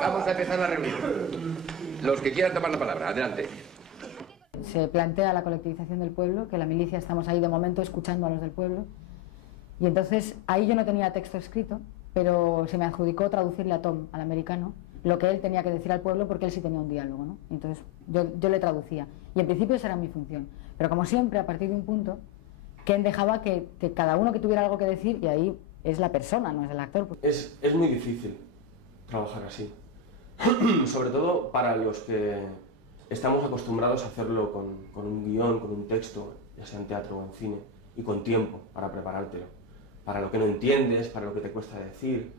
Vamos a empezar la reunión. Los que quieran tomar la palabra, adelante. Se plantea la colectivización del pueblo, que la milicia estamos ahí de momento escuchando a los del pueblo. Y entonces ahí yo no tenía texto escrito, pero se me adjudicó traducirle a Tom, al americano, lo que él tenía que decir al pueblo, porque él sí tenía un diálogo, ¿no? Entonces yo le traducía. Y en principio esa era mi función. Pero como siempre, a partir de un punto, Ken dejaba que cada uno que tuviera algo que decir, y ahí es la persona, no es el actor. Es muy difícil trabajar así. Sobre todo para los que estamos acostumbrados a hacerlo con un guión, con un texto, ya sea en teatro o en cine, y con tiempo para preparártelo. Para lo que no entiendes, para lo que te cuesta decir.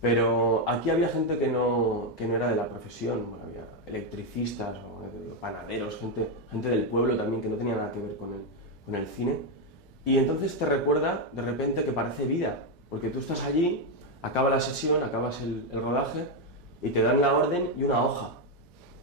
Pero aquí había gente que no era de la profesión, bueno, había electricistas o panaderos, gente del pueblo también que no tenía nada que ver con el cine. Y entonces te recuerda de repente que parece vida, porque tú estás allí, acaba la sesión, acabas el rodaje y te dan la orden y una hoja.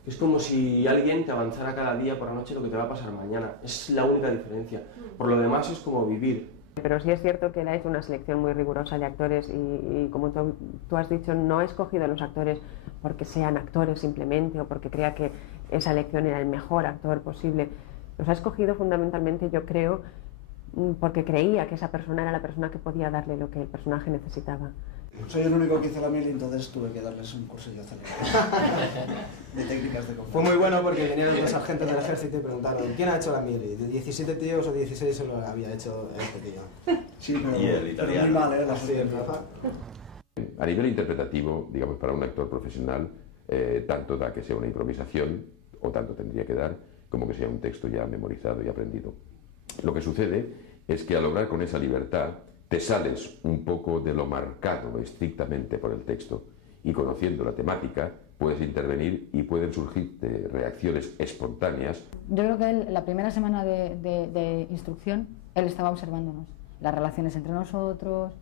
Es como si alguien te avanzara cada día por la noche lo que te va a pasar mañana. Es la única diferencia. Por lo demás es como vivir. Pero sí es cierto que él ha hecho una selección muy rigurosa de actores y como tú has dicho, no ha escogido a los actores porque sean actores simplemente o porque crea que esa elección era el mejor actor posible. Los ha escogido fundamentalmente, yo creo, porque creía que esa persona era la persona que podía darle lo que el personaje necesitaba. Soy el único que hizo la mili, entonces tuve que darles un cursillo de técnicas de combate. Fue muy bueno porque vinieron los sargentos del ejército y preguntaron ¿quién ha hecho la mili? De 17 tíos o 16 solo había hecho este tío. Sí, pero muy mal, la A nivel interpretativo, digamos, para un actor profesional, tanto da que sea una improvisación, o tanto tendría que dar, como que sea un texto ya memorizado y aprendido. Lo que sucede es que al lograr con esa libertad, te sales un poco de lo marcado estrictamente por el texto y conociendo la temática puedes intervenir y pueden surgir reacciones espontáneas. Yo creo que él, la primera semana de instrucción, él estaba observándonos, las relaciones entre nosotros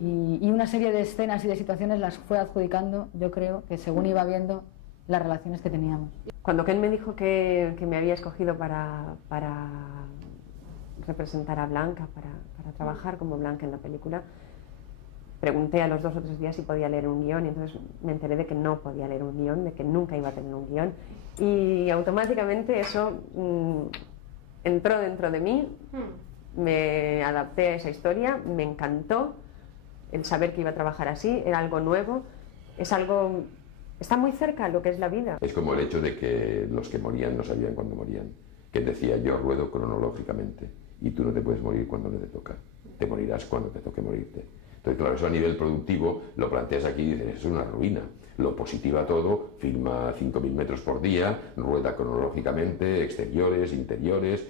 y una serie de escenas y de situaciones las fue adjudicando, yo creo, que según iba viendo las relaciones que teníamos. Cuando Ken me dijo que me había escogido para representar a Blanca, para trabajar como Blanca en la película, pregunté a los 2 o 3 días si podía leer un guión y entonces me enteré de que no podía leer un guión, de que nunca iba a tener un guión y automáticamente eso entró dentro de mí, me adapté a esa historia, me encantó el saber que iba a trabajar así, era algo nuevo, es algo, está muy cerca de lo que es la vida. Es como el hecho de que los que morían no sabían cuándo morían, que decía yo ruedo cronológicamente y tú no te puedes morir cuando no te toca, te morirás cuando te toque morirte. Entonces, claro, eso a nivel productivo lo planteas aquí y dices, es una ruina. Lo positiva todo, filma 5.000 metros por día, rueda cronológicamente, exteriores, interiores,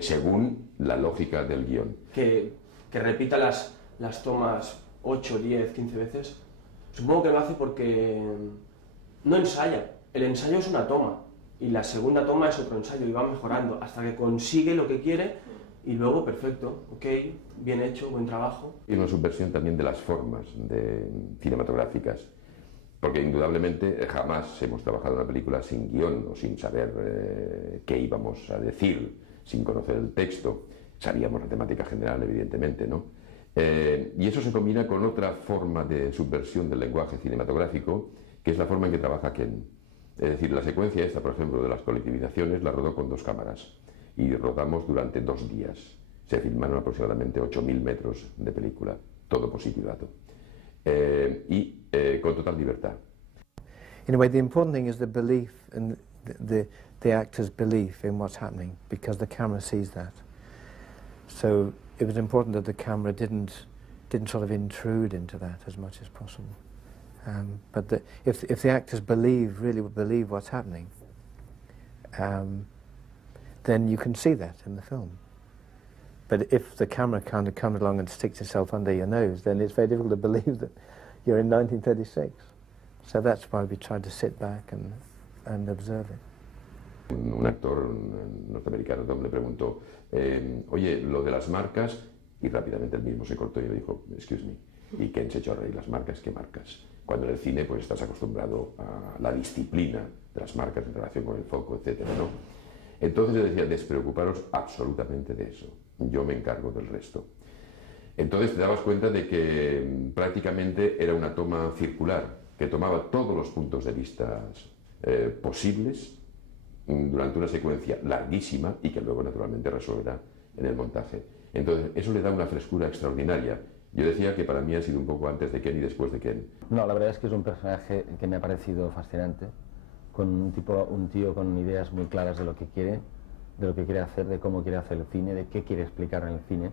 según la lógica del guión. Que repita las tomas 8, 10, 15 veces, supongo que lo hace porque no ensaya. El ensayo es una toma y la segunda toma es otro ensayo y va mejorando hasta que consigue lo que quiere. Y luego, perfecto, ok, bien hecho, buen trabajo. Y una subversión también de las formas cinematográficas, porque indudablemente jamás hemos trabajado en una película sin guión o sin saber qué íbamos a decir, sin conocer el texto. Sabíamos la temática general, evidentemente, ¿no? Y eso se combina con otra forma de subversión del lenguaje cinematográfico, que es la forma en que trabaja Ken. Es decir, la secuencia esta, por ejemplo, de las colectivizaciones, la rodó con 2 cámaras. Y rodamos durante 2 días. Se filmaron aproximadamente 8.000 metros de película, todo positivato. Con total libertad. In a way, the important thing is the belief and the actor's belief in what's happening, because the camera sees that. So it was important that the camera didn't sort of intrude into that as much as possible. But if the actors really believe what's happening, then you can see that in the film. But if the camera kind of comes along and sticks itself under your nose, then it's very difficult to believe that you're in 1936. So that's why we tried to sit back and observe it. Un actor norteamericano le preguntó, oye, lo de las marcas, y rápidamente él mismo se cortó y le dijo, excuse me, y Ken se echó a reír, las marcas, ¿qué marcas? Cuando en el cine pues estás acostumbrado a la disciplina de las marcas en relación con el foco, etcétera, ¿no? Entonces yo decía, despreocuparos absolutamente de eso, yo me encargo del resto. Entonces te dabas cuenta de que prácticamente era una toma circular, que tomaba todos los puntos de vista posibles durante una secuencia larguísima y que luego naturalmente resolverá en el montaje. Entonces eso le da una frescura extraordinaria. Yo decía que para mí ha sido un poco antes de Ken y después de Ken. No, la verdad es que es un personaje que me ha parecido fascinante, con un tío con ideas muy claras de lo que quiere hacer, de cómo quiere hacer el cine, de qué quiere explicar en el cine,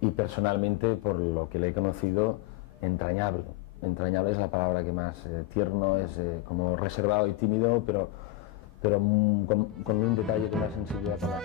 y personalmente, por lo que le he conocido, entrañable. Entrañable es la palabra que más tierno, es como reservado y tímido, pero con un detalle, con una sensibilidad con la